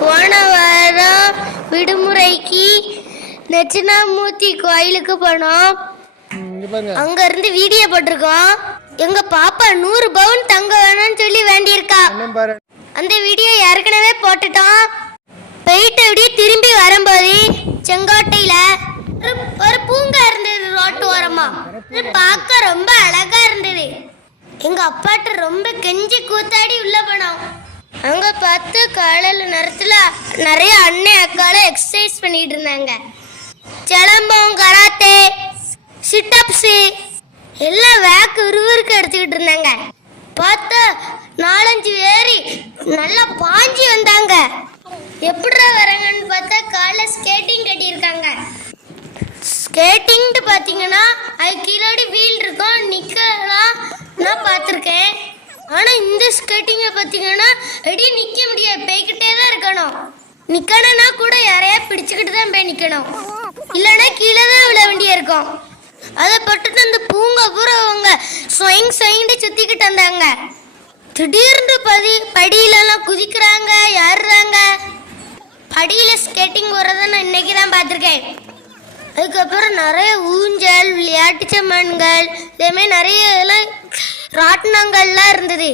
போன வாரம் விடுமுறைக்கு தட்சிணாமூர்த்தி கோயிலுக்கு போனோம். அங்க இருந்து வீடியோ போட்டிருக்கோம். எங்க பாப்பா நூறு பவுன் தங்க வேணும்னு சொல்லி வேண்டியிருக்கா. அந்த வீடியோ ஏற்கனவே போட்டுட்டோம். போயிட்டு அப்படியே திரும்பி வரும்போது செங்கோட்டையில ஒரு- பூங்கா இருந்தது ரோட்டு ஓரமா. பார்க்க ரொம்ப அழகா இருந்தது. எங்க அப்பாட்ட ரொம்ப கெஞ்சி கூத்தாடி உள்ள போனோம். அங்க பார்த்து காலையில நேரத்துல நிறைய அண்ணே அக்கால எக்ஸசைஸ் பண்ணிட்டு இருந்தாங்க. சிலம்பம் கராத்தே சிட்டப்ஸு எல்லாம் வேக்கு விறுவிறுக்கு எடுத்துக்கிட்டு இருந்தாங்க. பார்த்தா நாலஞ்சு ஏறி நல்லா பாஞ்சி வந்தாங்க. எப்படிடா வராங்கன்னு பார்த்தா காலைல ஸ்கேட்டிங் கட்டியிருக்காங்க. ஸ்கேட்டிங்ட்டு பார்த்தீங்கன்னா அது கீழோடி வீல் இருக்கும். நிற்கலாம் நான் பார்த்துருக்கேன். ஆனால் இந்த ஸ்கேட்டிங்கை பார்த்தீங்கன்னா அடி நிற்க முடியாது. போய்கிட்டே தான் இருக்கணும். நிற்கணும்னா கூட யாரையா பிடிச்சிக்கிட்டு தான் போய் நிற்கணும் இல்லைன்னா கீழே தான் விழ வேண்டிய இருக்கும் அதை பட்டுட்டு அந்த பூங்கா பூரா அவங்க ஸ்வயங் ஸ்வயங்கிட்டு சுற்றிக்கிட்டு வந்தாங்க. திடீர்னு பதி படியிலலாம் குதிக்கிறாங்க ஏறுறாங்க. படியில் ஸ்கேட்டிங் வர்றதை நான் இன்னைக்கு தான் பார்த்துருக்கேன். அதுக்கப்புறம் நிறைய ஊஞ்சல் விளையாட்டு சாமான்கள் இதேமாதிரி நிறைய இதெல்லாம் ராட்டினங்கள்லாம் இருந்தது.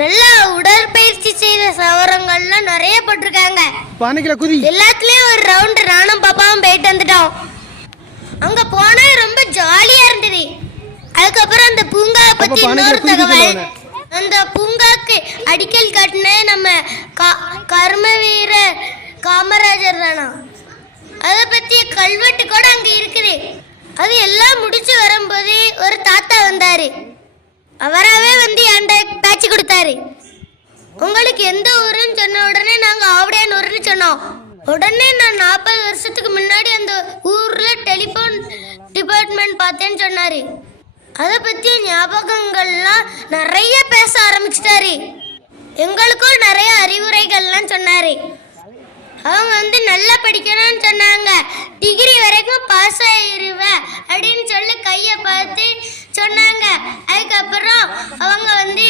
நல்லா உடற்பயிற்சி செய்த சவரங்கள்லாம் நிறைய போட்டிருக்காங்க. பானைக்குள்ள குதி. எல்லாத்துலயும் ஒரு ரவுண்ட் நானும் பாப்பாவும் போயிட்டு வந்துட்டோம். அங்க போனா ரொம்ப ஜாலியா இருந்தது. அதுக்கப்புறம் அந்த பூங்காவை பத்தி இன்னொரு தகவல். அந்த பூங்காக்கு அடிக்கல் காட்டின நம்ம கர்ம வீரர் காமராஜர் தானா? அதை பத்திய கல்வெட்டு கூட அங்க இருக்குது. அது எல்லாம் முடிச்சு வரும்போது நாங்க உடனே நொறுன்னு சொன்னோம். உடனே நான் நாற்பது வருஷத்துக்கு முன்னாடி அந்த ஊர்ல டெலிஃபோன் டிபார்ட்மெண்ட் பார்த்தேன்னு சொன்னாரு. அதை பத்தி ஞாபகங்கள்லாம் நிறைய பேச ஆரம்பிச்சிட்டாரு. எங்களுக்கும் நிறைய அறிவுரைகள்லாம் சொன்னாரு. அவங்க வந்து நல்லா படிக்கணும்னு சொன்னாங்க டிகிரி வரைக்கும் பாஸ் ஆயிருவ அப்படின்னு சொல்லி கையை பார்த்து சொன்னாங்க அதுக்கப்புறம் அவங்க வந்து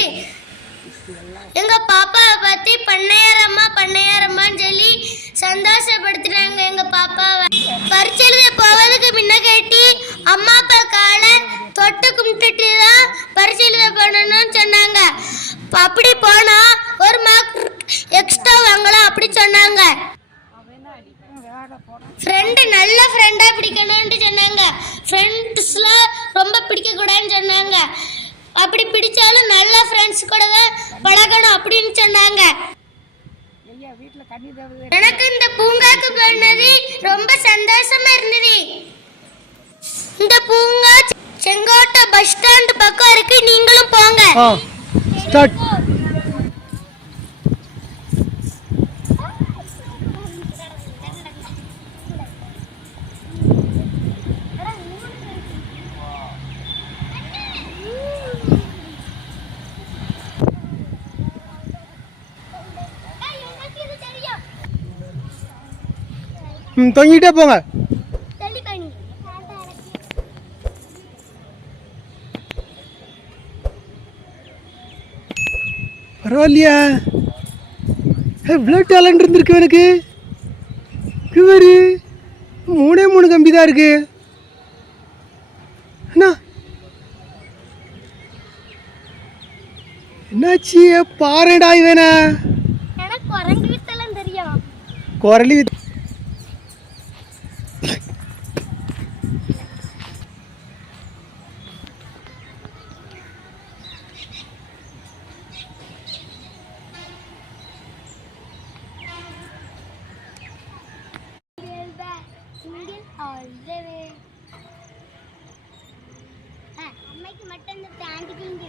எங்க பாப்பாவை பத்தி பண்ணையாரம்மா பண்ணையாரம்மான்னு சொல்லி சந்தோஷப்படுத்தினாங்க எங்க பாப்பாவை. பரிச்சை எழுத போவதுக்கு முன்ன கேட்டி அம்மா அப்பா காலை தொட்டு கும்பிட்டுட்டு தான் பரிச்சை எழுத போகணும்னு சொன்னாங்க. அப்படி போனா ஒரு மார்க் எக்ஸ்ட்ரா வாங்கலாம் அப்படி சொன்னாங்க. ஃப்ரெண்டு நல்ல ஃப்ரெண்டாக பிடிக்கணும்னு சொன்னாங்க. ஃப்ரெண்ட்ஸ்லாம் ரொம்ப பிடிக்கக்கூடாதுன்னு சொன்னாங்க. அப்படி பிடிச்சாலும் நல்ல ஃப்ரெண்ட்ஸ் கூட தான் பழகணும் அப்படின்னு சொன்னாங்க. எனக்கு இந்த பூங்காக்கு போனது ரொம்ப சந்தோஷமா இருந்தது. இந்த பூங்கா செங்கோட்டை பஸ் ஸ்டாண்ட் பக்கம் இருக்கு. நீங்களும் போங்க. ம் தொங்கிட்டே போங்க. பரவாயில்லையா. இவ்வளோ டேலண்ட் இருந்திருக்கு எனக்கு இவரு மூணே மூணு கம்பி தான் இருக்கு. அண்ணா. என்னாச்சு? பாருடா இவனா. குரலி வித்- அம்மைக்கு மட்டும் இந்த பேண்ட் கிழிஞ்சு